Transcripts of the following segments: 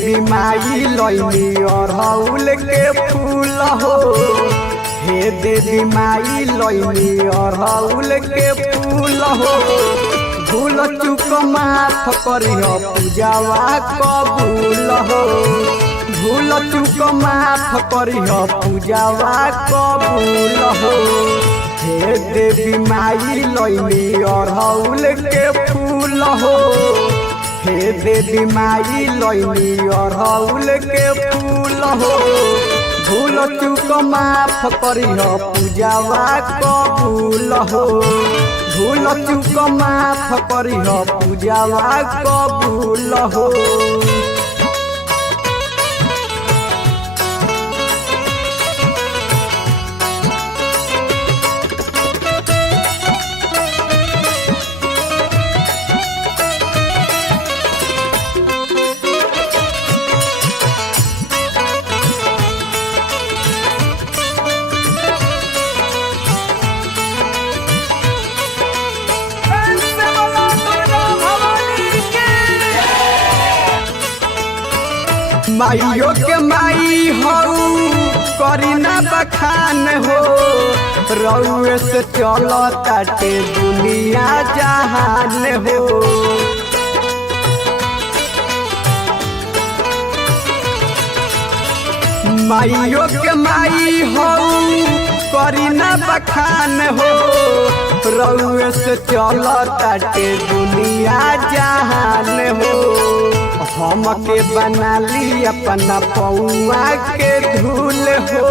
देवी माई लैनी अड़हुल के फूल हो। हे देवी माई लैनी अड़हुल के फूल हो। भूल चूक माफ करियो पूजावा कबूल हो। भूल चूक माफ करियो पूजावा कबूल हो। हे देवी माई लैनी अड़हुल के फूल हो। हे देवी माई लैनी अड़हुल के फूल हो। भूल चूक माफ करियो पूजावा कबूल हो। भूल चूक माफ करियो पूजावा कबूल हो। माइयो के माई हो करी ना बखान हो। रउए से चलो ताटे दुनिया जहान हो। माइयो के माई हो करी ना बखान हो। रउए से चलो ताटे दुनिया जहान हो। हमके बना ली अपना पौआ के धूल हो।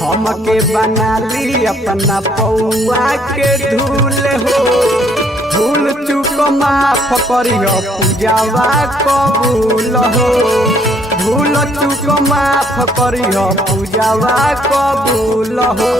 हमके बना ली अपना पौआ के धूल हो। भूल चूक माफ करियो पूजावा कबूल हो। भूल चूक माफ करियो पूजावा कबूल हो।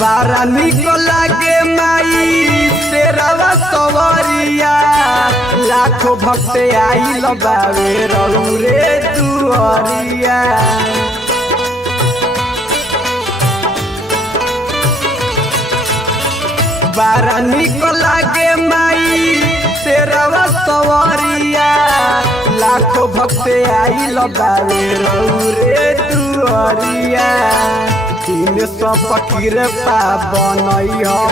बारा निको लागे माई तेरावा सवरिया। लाखों भक्त आई लबावे रउरे दुआरिया। बारा निको लागे माई तेरावा सवरिया। लाखों भक्त आई लबावे रउरे दुआरिया। 300 फकीर पावन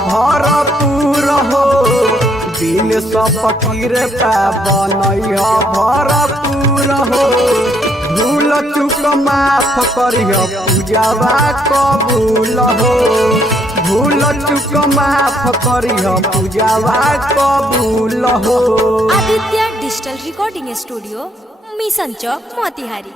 भरपूर हो। 300 फकीर पावन भरपूर हो। भूल चूक माफ करियो पूजावा कबूल हो। भूल चूक माफ करियो पूजावा कबूल हो। Aditya digital recording studio Mission Chowk Motihari.